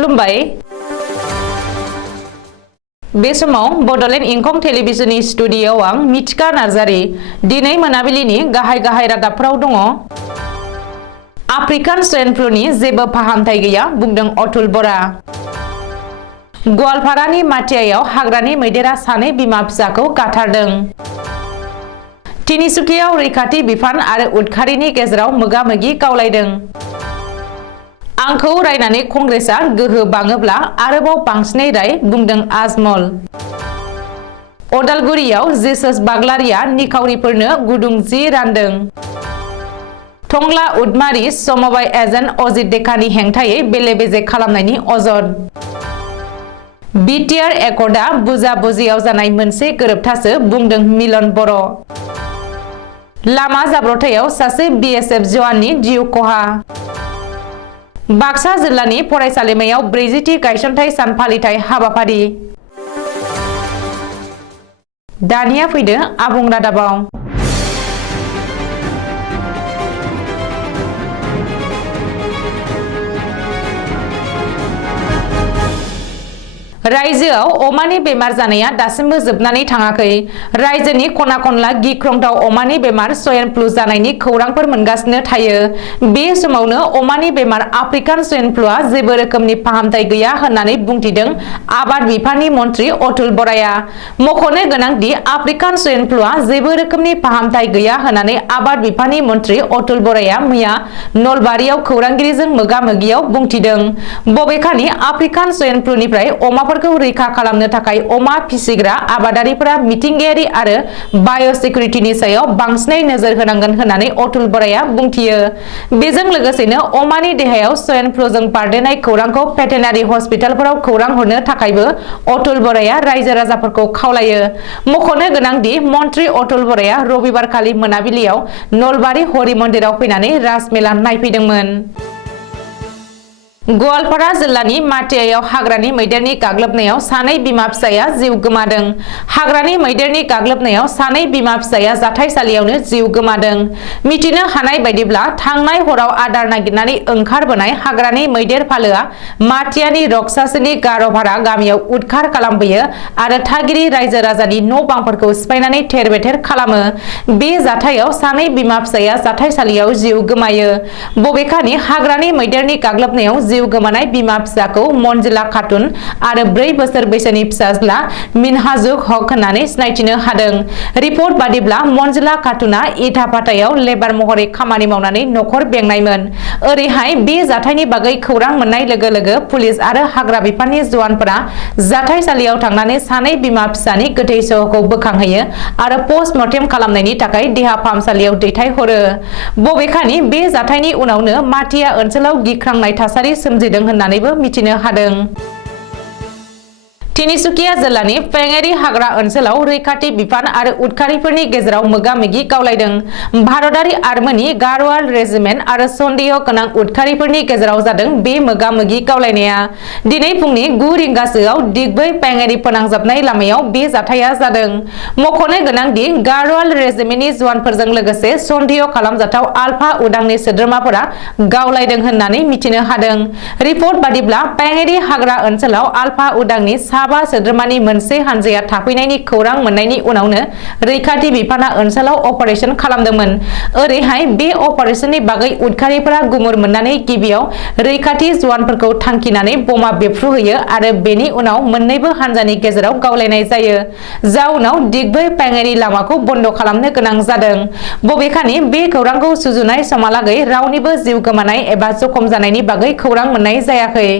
खुलुमबाय बे समाव बडलेण्ड इंखं टेलिभिजननि स्टुडिय'आव आं मिथिका नार्जारी दिनै मोनाबिलिनि गाहाय रादाबफोराव दङ। आफ्रिकान स्वाइन फ्लुनि जेबो फाहामथाय गैया बुंदों अतुल बरा। गवालपारानि माटियायाव हाग्रानि मैदेरा सानै बिमा फिसाखौ गाथारदों। तिनिसुकियाव रैखाथि बिफान आरो उदखारिनि गेजेराव मोगा-मोगि गावलायदों। आंखौ रायनानै कंग्रेसआ गोहो बाङोब्ला आरोबाव बांसिनै राय बुंदों आजमल। अदालगुरियाव जेसास बाग्लारिया निखावरिफोरनो गुदुं जि रानदों। टंला उदमारि समबाय एजेन्ट अजित देकानि हेंथायै बेले-बेजे खालामनायनि अजद। बिटिआर एकर्डआ बुजा-बुजियाव जानाय मोनसे गोरोबथासो बुंदों मिलन बर'। लामा जाब्रबथायाव सासे बिएसएफ जवाननि जिउ खहा। बाक्सा जिल्लानि फरायसालिमायाव 40थि गायसनथाय सान फालिथाय हाबाफारि। दानिया फैदो आबुं रादाबाव। रायजोआव अमानि बेमार जानाया दासिमबो जोबनानै थाङाखै। रायजोनि खना-खनला गिख्रंथाव अमानि बेमार स्वाइन फ्लु जानायनि खौरांफोर मोनगासिनो थायो। बे समावनो अमानि बेमार आफ्रिकान स्वाइन फ्लुआ जेबो रोखोमनि फाहामथाय गैया होननानै बुंथिदों आबाद बिफाननि मन्थ्रि अतुल बराया। मख'नो गोनांदि आफ्रिकान स्वाइन फ्लुआ जेबो रोखोमनि फाहामथाय गैया होननानै आबाद बिफाननि मन्थ्रि अतुल बराया मैया नलबारियाव खौरांगिरिजों मोगा-मोगियाव बुंथिदों। बबेखानि आफ्रिकान स्वाइन फ्लुनिफ्राय अमाफोरखौ रैखा खालामनो थाखाय अमा फिसिग्रा आबादारिफोरा मिथिंगायारि आरो बाय'सिकिउरिटिनि सायाव बांसिनै नोजोर होनांगोन होननानै अतुल बराया बुंथियो। बेजों लोगोसेनो अमानि देहायाव स्वाइन फ्लुजों बारदेरनाय खौरांखौ भेटेनारि हस्पिटालफोराव खौरां हरनो थाखायबो अतुल बराया रायजो राजाफोरखौ खावलायो। मख'नो गोनांदि मन्थ्रि अतुल बराया रबिबारखालि मोनाबिलियाव नलबारि हरि मन्दिराव फैनानै राजमेला नायफैदोंमोन। गवालपारा जिल्लानि माटियायाव हाग्रानि मैदेरनि गाग्लोबनायाव सानै बिमा फिसाया जिउ गोमादों। हाग्रानि मैदेरनि गाग्लोबनायाव सानै बिमा फिसाया जाथायसालियावनो जिउ गोमादों। मिथिनो हानाय बायदिब्ला थांनाय हराव आदार नागिरनानै ओंखारबोनाय हाग्रानि मैदेर फालोआ माटियानि रक्सासिनि गार'भारा गामियाव उदखार खालामबोयो आरो थागिरि रायजो राजानि न' बांफोरखौ सिफायनानै थेर-बेथेर खालामो। बे जाथायाव सानै बिमा फिसाया जाथायसालियाव जिउ गोमायो। बबेखानि हाग्रानि मैदेरनि गाग्लोबनायाव जिउ गोमानाय बिमा फिसाखौ मनजिला खातुन आरो 4 बोसोर बैसोनि फिसाज्ला मिनहाजुक हक होननानै सिनायथिनो हादों। रिपर्ट बादिब्ला मनजिला खातुना इटापाटायाव लेबार महरै खामानि मावनानै नखर बेंनायमोन। ओरैहाय बे जाथायनि बागै खौरां मोननाय लोगो लोगो पुलिस आरो हाग्रा बिफाननि जवानफोरा जाथायसालियाव थांनानै सानै बिमा फिसानि गोथै सहखौ बोखांहैयो आरो पस्टमर्टेम खालामनायनि थाखाय देहा फाहामसालियाव दैथायहरो। बबेखानि बे जाथायनि उनावनो माटिया ओनसोलाव गिख्रांनाय थासारि सोमजिदों होननानैबो मिथिनो हादों। तिनिसुकिया जिल्लानि पेङेरि हाग्रा ओनसोलाव रैखाथि बिफान आरो उदखारिफोरनि गेजेराव मोगा-मोगि गावलायदों। भारतारि आर्मिनि गारवाल रेजिमेन्ट आरो सन्देह गोनां उदखारिफोरनि गेजेराव जादों बे मोगा-मोगि गावलायनाया। दिनै फुंनि 9 रिंगासोआव दिग्बै पेङेरि फोनांजाबनाय लामायाव बे जाथाया जादों। मख'नो गोनांदि गारवाल रेजिमेन्टनि जवानफोरजों लोगोसे सन्देह खालामजाथाव आलफा उदांनि सोद्रोमाफोरा गावलायदों होननानै मिथिनो हादों। रिपर्ट बादिब्ला पेङेरि हाग्रा ओनसोलाव आलफा उदांनि 7 सोद्रोमानि मोनसे हानजाया थाफैनायनि खौरां मोननायनि उनावनो रैखाथि बिफाना ओनसोलाव अपारेशन खालामदोंमोन। ओरैहाय बे अपारेशननि बागै उदखारिफोरा गुमुर मोननानै गिबियाव रैखाथि जवानफोरखौ थांखिनानै बमा बेफ्रुहोयो आरो बेनि उनाव मोन्नैबो हानजानि गेजेराव गावलायनाय जायो। जाउनाव दिग्बै पेङेरि लामाखौ बन्द खालामनो गोनां जादों। बबेखानि बे खौरांखौ सुजुनाय समहालागै रावनिबो जिउ गोमानाय एबा जखम जानायनि बागै खौरां मोननाय जायाखै।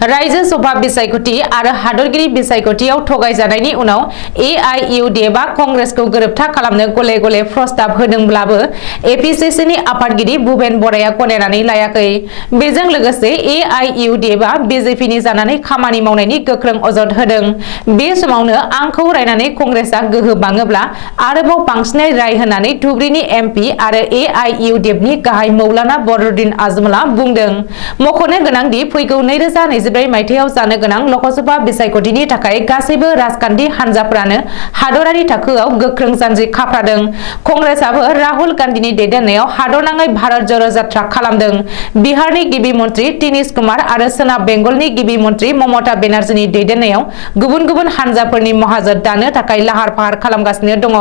रायजो सभा बिसायख'थि आरो हादरगिरि बिसायख'थियाव थगायजानायनि उनाव एआइइउडिएफआ कंग्रेसखौ गोरोबथा खालामनो गले-गले प्रस्ताब होदोंब्लाबो एपिसिसिनि आफादगिरि भुपेन बराया गनायनानै लायाखै। बेजों लोगोसे एआइइउडिएफआ बिजेपिनि जानानै खामानि मावनायनि गोख्रों अजद होदों। बे समावनो आंखौ रायनानै कंग्रेसआ गोहो बाङोब्ला आरोबाव बांसिनै राय होननानै धुबरीनि एमपि आरो एआइइउडिएफनि गाहाय मौलाना बदरुद्दिन आजमलआ बुंदों। मख'नो गोनांदि फैगौ 2023 2024 मायथाइयाव जानो गोनां लकसभा बिसायख'थिनि थाखाय गासैबो राजखान्थि हान्जाफोरानो हादरारि थाखोआव गोख्रों जानजि खाफ्रादों। कंग्रेसआबो राहुल गान्धीनि दैदेननायाव हादरनाङै भारत ज'रो जात्रा खालामदों। बिहारनि गिबि मन्त्रि नीतीश कुमार आरो सोनाब बेंगलनि गिबि मन्त्रि ममता बेनार्जीनि दैदेननायाव गुबुन गुबुन हान्जाफोरनि महाजोत दानो थाखाय लाहार फाहार खालामगासिनो दङ।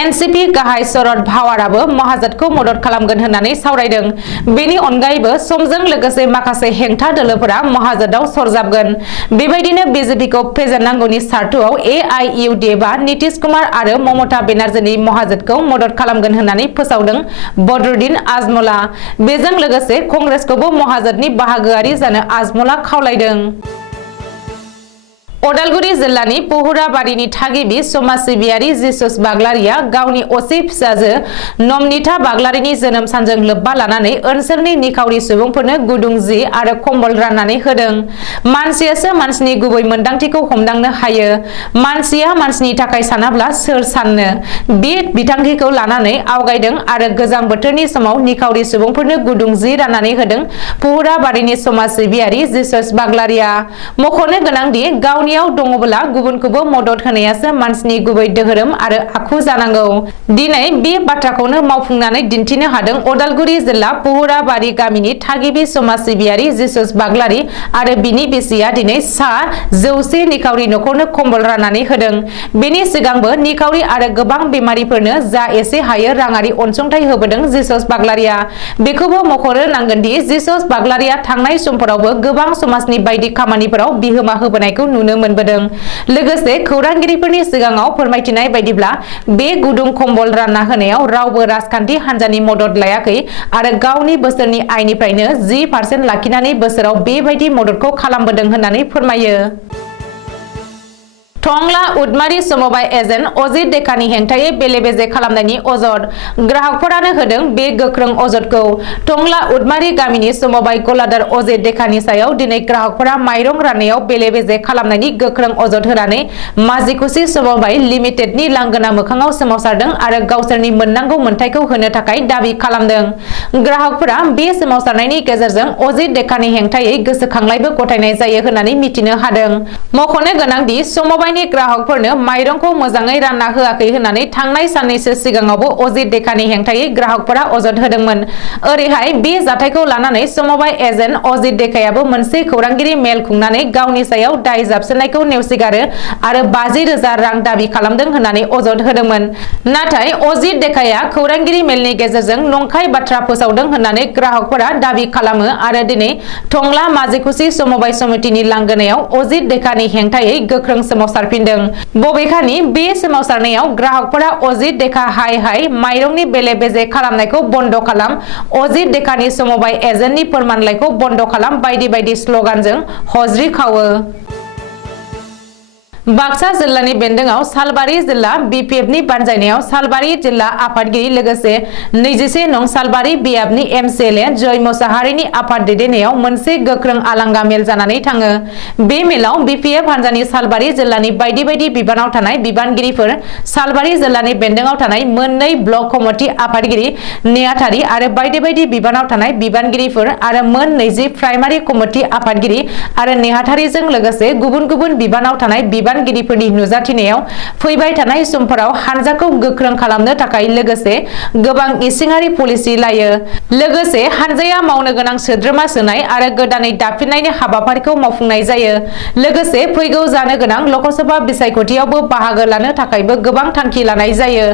एनसिपि गाहाय शरद पावाराबो महाजोतखौ मदद खालामगोन होननानै सावरायदों। बेनि अनगायैबो समजों लोगोसे माखासे हेंथा दोलोफोरा महाजोतआव सरजाबगोन। बेबायदिनो बिजेपिखौ फेजेननांगौनि सार्थआव एआइइउडिएफआ नीतीश कुमार आरो ममता बेनार्जीनि महाजोतखौ मदद खालामगोन होननानै फोसावदों बदरुद्दिन आजमला। बेजों लोगोसे कंग्रेसखौबो महाजोतनि बाहागोआरि जानो आजमला खावलायदों। उदालगुरि जिल्लानि पहुराबारिनि थागिबि समाज सिबियारि जिसुस बाग्लारिया गावनि असे फिसाजो नमनिता बाग्लारिनि जोनोम सानजों लोब्बा लानानै ओनसोलनि निखावरि सुबुंफोरनो गुदुं जि आरो कम्बल राननानै होदों। मानसियासो मानसिनि गुबै मोन्दांथिखौ हमदांनो हायो। मानसिया मानसिनि थाखाय सानाब्ला सोर साननो? बे बिथांखिखौ लानानै आवगायदों आरो गोजां बोथोरनि समाव निखावरि सुबुंफोरनो गुदुं जि राननानै होदों पहुराबारिनि समाज सिबियारि जिसुस बाग्लारिया। मख'नो गोनांदि गावनि दङब्ला गुबुनखौबो मदद होनायासो मानसिनि गुबै दोहोरोम आरो आखु जानांगौ। दिनै बे बाथ्राखौनो मावफुंनानै दिन्थिनो हादों उदालगुरि जिल्ला पहुराबारि गामिनि थागिबि समाज सिबियारि जिसुस बाग्लारि आरो बिनि बिसिया दिनै सा 100 निखावरि नखरनो कम्बल राननानै होदों। बेनि सिगांबो निखावरि आरो गोबां बेमारिफोरनो जा एसे हायो राङारि अनसुंथाइ होबोदों जिसुस बाग्लारिया। बेखौबो मख'नो नांगोनदि जिसुस बाग्लारिया थांनाय समफोरावबो गोबां समाजनि बायदि खामानिफोराव बिहोमा होबोनायखौ नुनो मोनबोदों। लोगोसे खौरांगिरिफोरनि सिगाङाव फोरमायथिनाय बायदिब्ला बे गुदुं कम्बल रानना होनायाव रावबो राजखान्थि हान्जानि मदद लायाखै आरो गावनि बोसोरनि आयनिफ्रायनो 10% लाखिनानै बोसोराव बेबायदि मददखौ खालामबोदों होननानै फोरमायो। टंला उदमारि समबाय एजेन्ट अजित डेकानि हेंथायै बेले-बेजे खालामनायनि अजद। ग्राहकफोरानो होदों बे गोख्रों अजदखौ। टंला उदमारि गामिनि समबाय गलादार अजित डेकानि सायाव दिनै ग्राहकफोरा माइरं राननायाव बेले-बेजे खालामनायनि गोख्रों अजद होनानै माजिखुसि समबाय लिमिटेडनि लांगोना मोखाङाव सोमावसारदों आरो गावसोरनि मोननांगौ मोनथायखौ होनो थाखाय दाबि खालामदों। ग्राहकफोरा बे सोमावसारनायनि गेजेरजों अजित डेकानि हेंथायै गोसोखांलायबो गथायनाय जायो होननानै मिथिनो हादों। मख'नो गोनांदि समबाय ग्राहकफोरनो माइरंखौ मोजाङै रानना होआखै होननानै थांनाय साननैसो सिगाङावबो अजित डेकानि हेंथायै ग्राहकफोरा अजद होदोंमोन। ओरैहाय बे जाथायखौ लानानै समबाय एजेन्ट अजित डेकायाबो मोनसे खौरांगिरि मेल खुंनानै गावनि सायाव दाय जाबसिननायखौ नेवसिगारो आरो 50,000 रां दाबि खालामदों होननानै अजद होदोंमोन। नाथाय अजित डेकाया खौरांगिरि मेलनि गेजेरजों नंखाय बाथ्रा फोसावदों होननानै ग्राहकफोरा दाबि खालामो आरो दिनै टंला माजिखुसि समबाय समितिनि लांगोनायाव अजित डेकानि हेंथायै गोख्रों सोमावसार बबेखानि बे सोमावसारनायाव ग्राहकफोरा अजित डेका हाय हाय माइरंनि बेले-बेजे खालामनायखौ बन्द खालाम, अजित डेकानि समबाय एजेन्टनि फोरमानलाइखौ बन्द खालाम बायदि बायदि स्लगानजों हज्रि खावो। बाक्सा जिल्लानि बेन्दोंआव सालबारि जिल्ला बिपिएफनि बानजायनायाव सालबारि जिल्ला आफादगिरि लोगोसे 21 नं सालबारि बियाबनि एमसिएलए जय मोसाहारिनि आफाद दैदेननायाव मोनसे गोख्रों आलांगा मेल जानानै थाङो। बे मेलाव बिपिएफ हान्जानि सालबारि जिल्लानि बायदि बायदि बिबानाव थानाय बिबानगिरिफोर, सालबारि जिल्लानि बेन्दोंआव थानाय मोननै ब्लक कमिटि आफादगिरि नेहाथारि आरो बायदि बायदि बिबानाव थानाय बिबानगिरिफोर आरो मोन 20 प्राइमारि कमिटि आफादगिरि आरो नेहाथारिजों लोगोसे गुबुन गुबुन बिबानाव थानाय बिबानगिरिफोरनि नुजाथिनायाव फैबाय थानाय समफोराव हानजाखौ गोख्रों खालामनो थाखाय लोगोसे गोबां इसिङारि पलिसि लायो। लोगोसे हानजाया मावनो गोनां सोद्रोमा सोनाय आरो गोदानै दाफिननायनि हाबाफारिखौ मावफुंनाय जायो। लोगोसे फैगौ जानो गोनां लकसभा बिसायख'थियावबो बाहागो लानो थाखायबो गोबां थांखि लानाय जायो।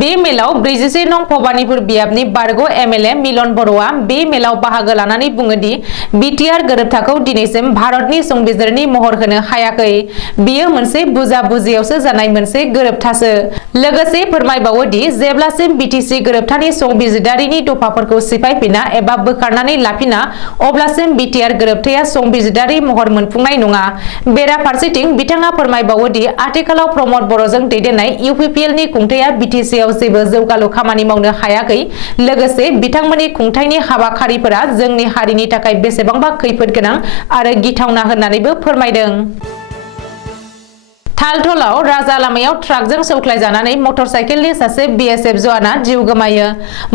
बे मेलाव 41 नं भबानिपुर बियाबनि बारग' एमएलए मिलन बर'आ बे मेलाव बाहागो लानानै बुङो दि बिटिआर गोरोबथाखौ दिनैसिम भारतनि संबिजिरनि महर होनो हायाखै। बियो मोनसे बुजा-बुजियावसो जानाय मोनसे गोरोबथासो। लोगोसे फोरमायबावो दि जेब्लासिम बिटिसि गोरोबथानि संबिजिरारिनि दफाफोरखौ सिफायफिना एबा बोखारनानै लाफिना अब्लासिम बिटिआर गोरोबथाया संबिजिरारि महर मोनफुंनाय नङा। बेराफारसेथिं बिथाङा फोरमायबावो दि आथिखालाव प्रमद बर'जों दैदेननाय इउपिपिएलनि खुंथाया बिटिसिआव जेबो जौगालु खामानि मावनो हायाखै। लोगोसे बिथांमोननि खुंथायनि हाबाफारिफोरा जोंनि हारिनि थाखाय बेसेबांबा खैफोद गोनां आरो गिथावना होननानैबो फोरमायदों। थालथलाव राजा लामायाव ट्राकजों सौख्लायजानानै मटरसाइकेलनि सासे BSF जवाना जिउ गोमायो।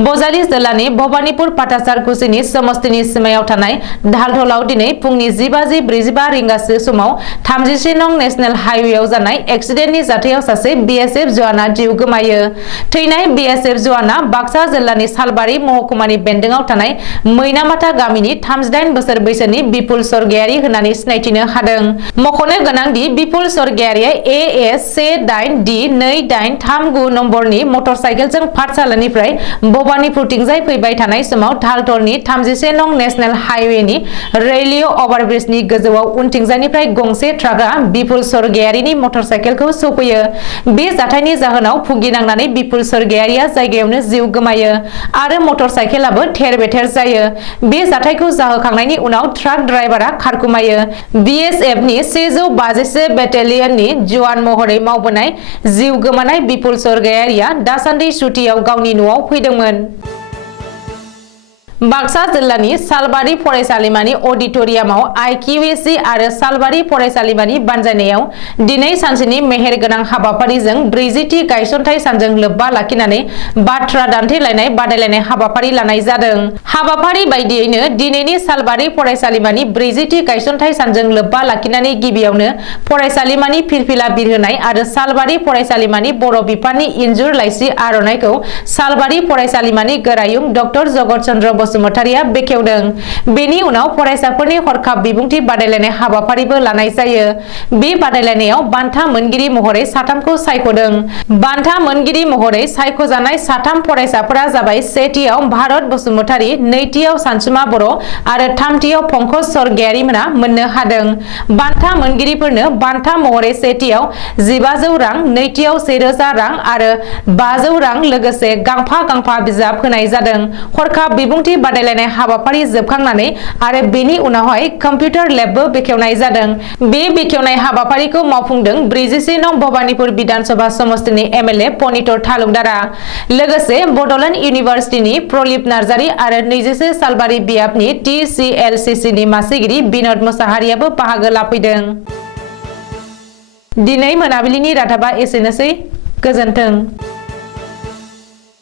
बजालि जिल्लानि भबानिपुर पाटासार कुसिनि समस्तिनि सिमायाव थानाय थालथलाव दिनै फुंनि 10:45 रिंगासो समाव 33 नं नेशनेल हाइवेआव जानाय एक्सिडेन्टनि जाथायाव सासे BSF जवाना जिउ गोमायो। थैनाय BSF जवाना बाक्सा जिल्लानि सालबारि महकुमानि बेन्दोंआव थानाय मैनामाथा गामिनि 38 बोसोर बैसोनि बिपुल स्वर्गियारि होननानै सिनायथिनो हादों। मख'नो गोनांदि बिपुल स्वर्गियारिया AS18D2839 नम्बरनि मटरसाइकेलजों पाठशालानिफ्राय भबानिपुरथिंजाय फैबाय थानाय समाव थालथलनि 31 नं नेशनेल हाइवेनि रेलवे अभारब्रिजनि गोजौआव उनथिंजायनिफ्राय गंसे ट्राकआ बिपुल स्वर्गियारिनि मटरसाइकेलखौ सौफैयो। बे जाथायनि जाहोनाव भुगिनांनानै बिपुल स्वर्गियारिया जायगायावनो जिउ गोमायो आरो मटरसाइकेलाबो थेर-बेथेर जायो। बे जाथायखौ जाहोखांनायनि उनाव ट्राक ड्राइभारा खारखुमायो। BSFनि 151 बेटेलियननि जवान महरै मावबोनाय जिउ गोमानाय बिपुल स्वर्गियारिया दासान्दि सुटियाव गावनि न'आव फैदोंमोन। बाक्सा जिल्लानि सालबारि फरायसालिमानि अडिटोरियामाव IQAC आरो सालबारि फरायसालिमानि बानजायनायाव दिनै सानसेनि मेहेरगोनां हाबाफारिजों 40थि गायसनथाइ सानजों लोब्बा लाखिनानै बाथ्रा दान्थेलायनाय बादायलायनाय हाबाफारि लानाय जादों। हाबाफारि बायदियैनो दिनैनि सालबारि फरायसालिमानि 40थि गायसनथाइ सानजों लोब्बा लाखिनानै गिबियावनो फरायसालिमानि फिरफिला बिरहोनाय आरो सालबारि फरायसालिमानि बर' बिफाननि इन्जुर लाइसि आर'नाइखौ सालबारि फरायसालिमानि गोरायुं डक्टर जगत चन्द्र बसुमतारिया बेखेवदों। बेनि उनाव फरायसाफोरनि हरखाब बिबुंथि बादायलायनाय हाबाफारिबो लानाय जायो। बे बादायलायनायाव बान्था मोनगिरि महरै 3खौ सायख'दों। बान्था मोनगिरि महरै सायख'जानाय 3 फरायसाफोरा जाबाय सेथियाव भारत बसुमतारि, नैथियाव सानसुमा बर' आरो थामथियाव पंकज स्वर्गियारिमोना मोननो हादों। बान्था मोनगिरिफोरनो बान्था महरै सेथियाव 1500 रां, नैथियाव 1000 रां आरो 500 रां लोगोसे गांफा बिजाब होनाय जादों। हरखाब बिबुंथि बादायलायनाय हाबाफारि जोबखांनानै आरो बेनि उनावहाय कम्पिउटार लेबबो बेखेवनाय जादों। बे बेखेवनाय हाबाफारिखौ मावफुंदों 41 नं भबानिपुर बिधानसभा समस्तिनि MLA पनितर तालुकदारा। लोगोसे बड'लेण्ड इउनिभार्सिटिनि प्रलिप नार्जारि आरो 21 सालबारि बियाबनि TCLCCनि मासिगिरि बिनोद मोसाहारियाबो बाहागो लाफैदों। दिनै मोनाबिलिनि रादाबा एसेनोसै। गोजोन्थों।